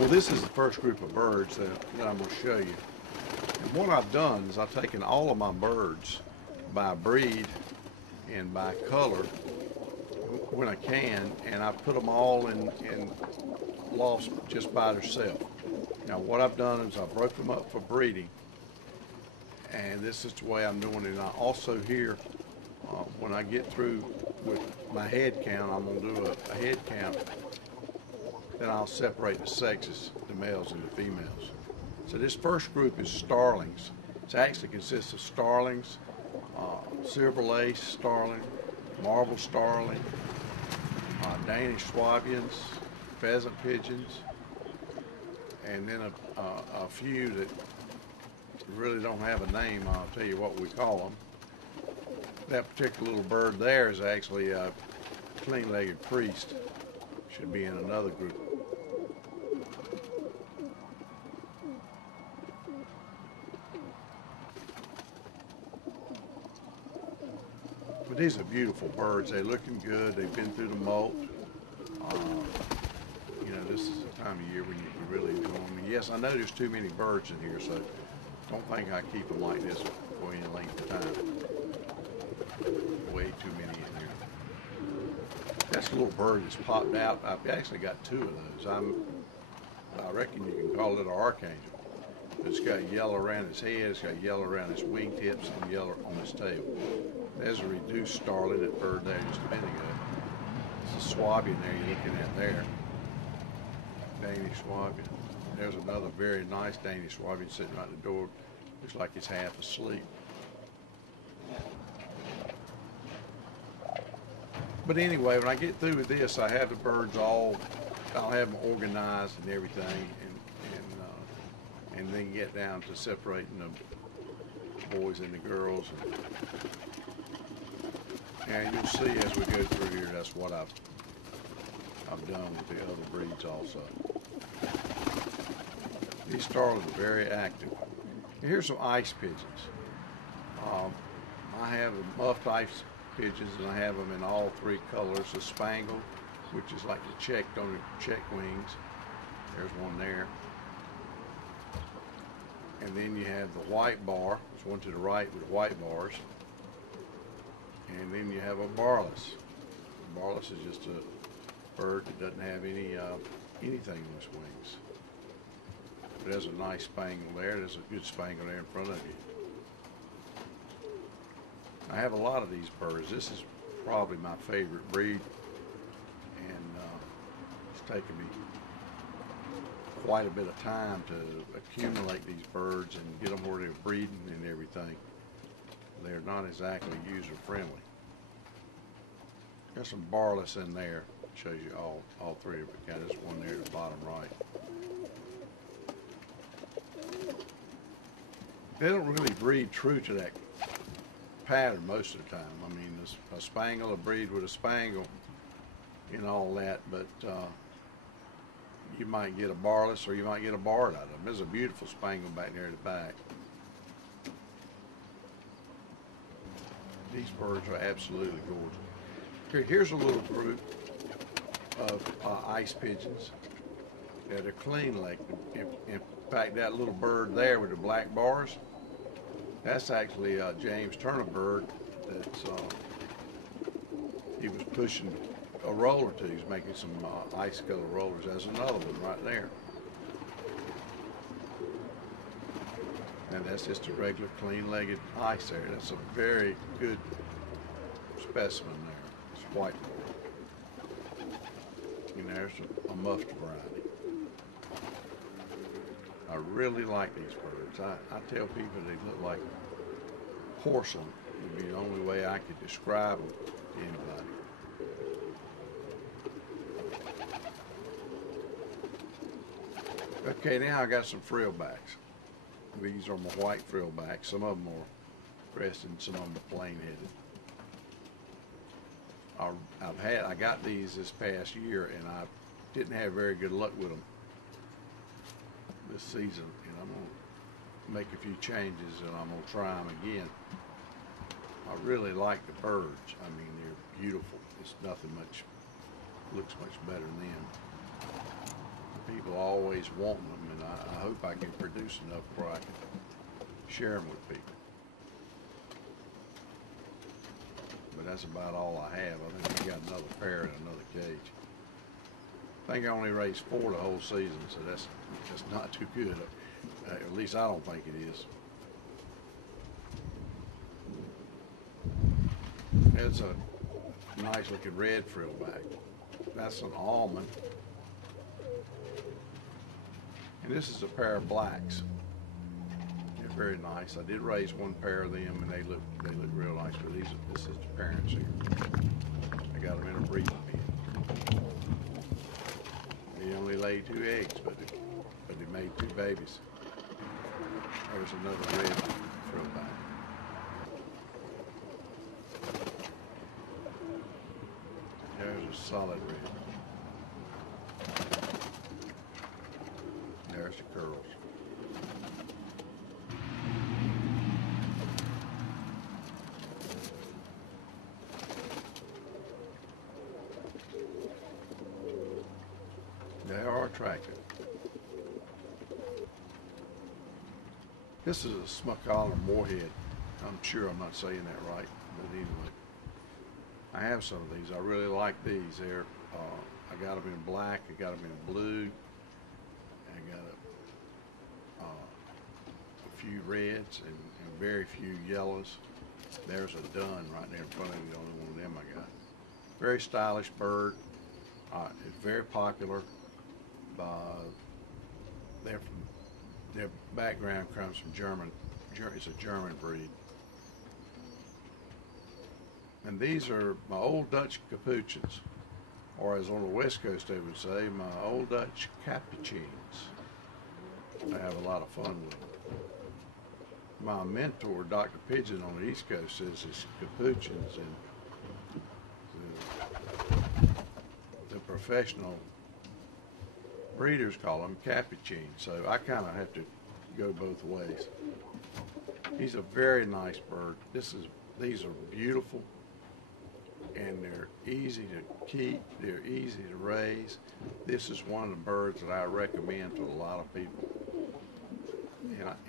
Well, this is the first group of birds that I'm going to show you. And what I've done is I've taken all of my birds by breed and by color when I can, and I've put them all in lofts just by themselves. Now what I've done is I broke them up for breeding, and this is the way I'm doing it. And I also here, when I get through with my head count, I'm going to do a head count. Then I'll separate the sexes, the males and the females. So this first group is starlings. It actually consists of starlings, silver lace starling, marble starling, Danish Swabians, pheasant pigeons, and then a few that really don't have a name. I'll tell you what we call them. That particular little bird there is actually a clean-legged priest. Should be in another group. But these are beautiful birds. They're looking good. They've been through the molt. You know, this is the time of year when you can really enjoy them. And yes, I know there's too many birds in here, so don't think I keep them like this for any length of time. Way too many in here. That's a little bird that's popped out. I've actually got two of those. I reckon you can call it an archangel. It's got yellow around its head, it's got yellow around its wingtips, and yellow on its tail. There's a reduced starling, that bird there just a minute ago. It's a Swabian there you're looking at there. Danish Swabian. There's another very nice Danish Swabian sitting right at the door. Looks like he's half asleep. But anyway, when I get through with this, I have the birds all, I'll have them organized and everything, and then get down to separating the boys and the girls. And you'll see as we go through here, that's what I've done with the other breeds also. These starlings are very active. And here's some ice pigeons. I have the muffed ice pigeons, and I have them in all three colors. The spangled, which is like the checked on the check wings. There's one there. And then you have the white bar. There's one to the right with white bars. And then you have a barless. The barless is just a bird that doesn't have any anything on its wings. But there's a nice spangle there. There's a good spangle there in front of you. I have a lot of these birds. This is probably my favorite breed, and it's taken me quite a bit of time to accumulate these birds and get them where they're breeding and everything. They're not exactly user friendly. Got some barless in there. Shows you all three of them. Got this one there at the bottom right. They don't really breed true to that pattern most of the time. I mean, a spangle will breed with a spangle and all that, but you might get a barless or you might get a bard out of them. There's a beautiful spangle back there at the back. These birds are absolutely gorgeous. Here's a little group of ice pigeons that are clean-legged. In fact, that little bird there with the black bars, that's actually a James Turner bird that's he was pushing a roller to. He was making some ice color rollers. There's another one right there. And that's just a regular clean-legged ice there. That's a very good specimen there. It's white. And there's a muffed variety. I really like these birds. I tell people they look like porcelain. Would be the only way I could describe them to anybody. Okay, now I got some frillbacks. These are my white frillbacks. Some of them are crested, some of them are plain-headed. I got these this past year, and I didn't have very good luck with them this season, and I'm going to make a few changes, and I'm going to try them again. I really like the birds. I mean, they're beautiful. It's nothing much, looks much better than them. people always wanting them, and I hope I can produce enough where I can share them with people. But that's about all I have. I think we got another pair in another cage. I think I only raised 4 the whole season, so that's not too good. At least I don't think it is. It's a nice looking red frillback. That's an almond. And this is a pair of blacks. They're very nice. I did raise 1 pair of them, and they look real nice. But this is the parents here. I got them in a breeding pen. They only laid 2 eggs, but they made 2 babies. There's another red frillback. There's a solid red. There's the curls. They are attractive. This is a smock-collar moorhead. I'm sure I'm not saying that right, but anyway. I have some of these. I really like these. They're, I got them in black, I got them in blue, I got a few reds and very few yellows. There's a dun right there in front of me, the only one of them I got. Very stylish bird. It's very popular. Their background comes from German. It's a German breed. And these are my old Dutch capuchins, or as on the West Coast they would say, my old Dutch capuchins. I have a lot of fun with them. My mentor, Dr. Pigeon on the East Coast, says it's capuchins, and the professional breeders call them capuchins. So I kind of have to go both ways. He's a very nice bird. These are beautiful, and they're easy to keep. They're easy to raise. This is one of the birds that I recommend to a lot of people.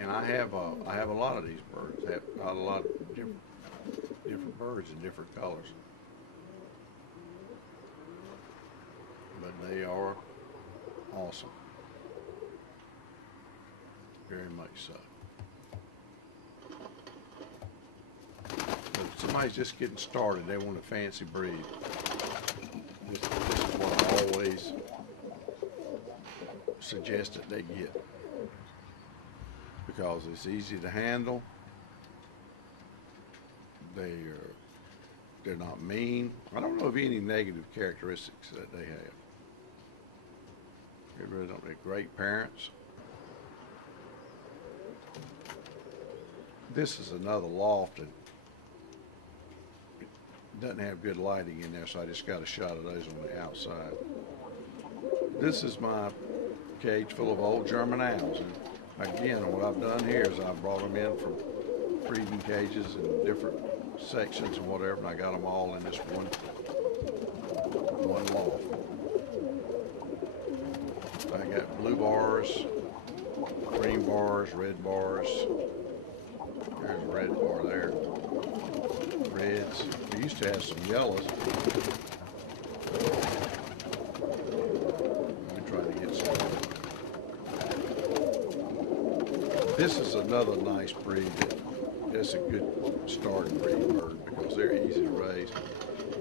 And I have a lot of these birds. I have a lot of different birds in different colors. But they are awesome. Very much so. But if somebody's just getting started, they want a fancy breed. This is what I always suggest that they get. Because it's easy to handle. They're not mean. I don't know of any negative characteristics that they have. They really don't. They're great parents. This is another loft, and it doesn't have good lighting in there, so I just got a shot of those on the outside. This is my cage full of old German owls. And again, what I've done here is I've brought them in from breeding cages in different sections and whatever, and I got them all in this one loft. I got blue bars, green bars, red bars. There's a red bar there. Reds. We used to have some yellows. Let me try to get some. This is another nice breed. It's a good starting breed bird because they're easy to raise,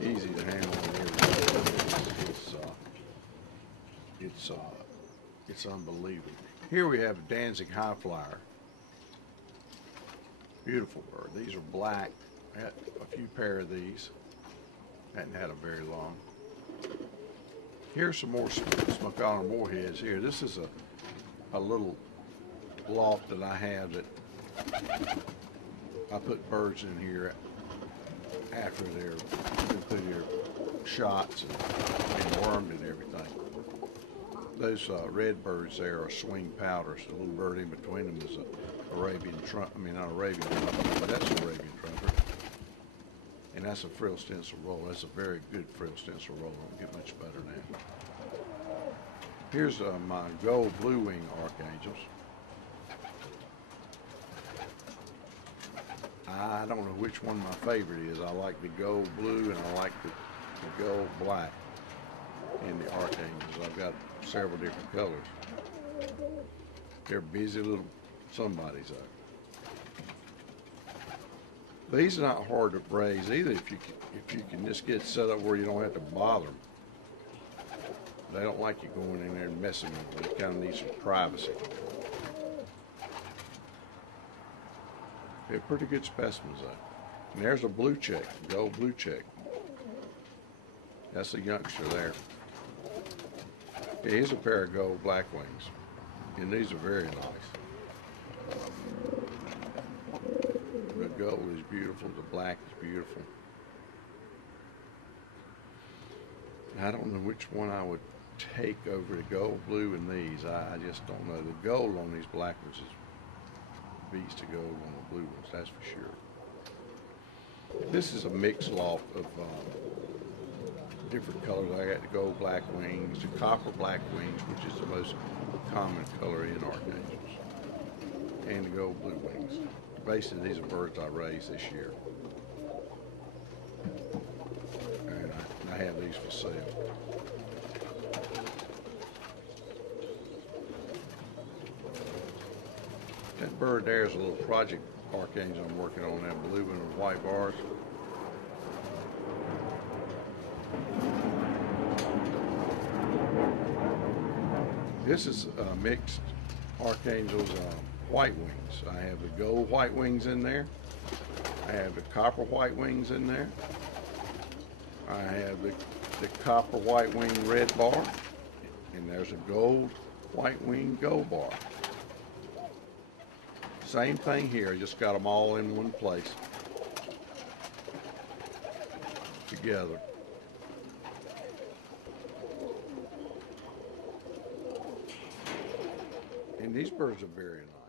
easy to handle, and everything. It's unbelievable. Here we have a Danzig high flyer. Beautiful bird. These are black. I had a few pair of these. Hadn't had them very long. Here's some more smock-collar moorheads here. This is a little loft that I have that I put birds in here after they're put here shots and wormed and everything. Those red birds there are swing powders. The little bird in between them is a Arabian trump. I mean, not Arabian trumper, but that's an Arabian trumper. And that's a frill stencil roll. That's a very good frill stencil roll. Don't get much better now. Here's my gold blue wing archangels. I don't know which one my favorite is. I like the gold blue and I like the gold black in the archangels. I've got several different colors. They're busy little somebodies though. These are not hard to raise either if you can just get set up where you don't have to bother them. They don't like you going in there and messing with them. They kind of need some privacy. They're pretty good specimens though. And there's a blue check, gold blue check. That's a youngster there. Yeah, here's a pair of gold black wings. And these are very nice. The gold is beautiful, the black is beautiful. I don't know which one I would take over the gold blue in these. I just don't know. The gold on these black ones is beats the gold on the blue ones, that's for sure. This is a mixed lot of different colors. I got the gold black wings, the copper black wings, which is the most common color in archangels, and the gold blue wings. Basically, these are birds I raised this year. And I have these for sale. That bird there is a little project archangel I'm working on, that blue one with white bars. This is mixed archangels white wings. I have the gold white wings in there. I have the copper white wings in there. I have the copper white wing red bar. And there's a gold white wing gold bar. Same thing here, just got them all in one place together. And these birds are very nice.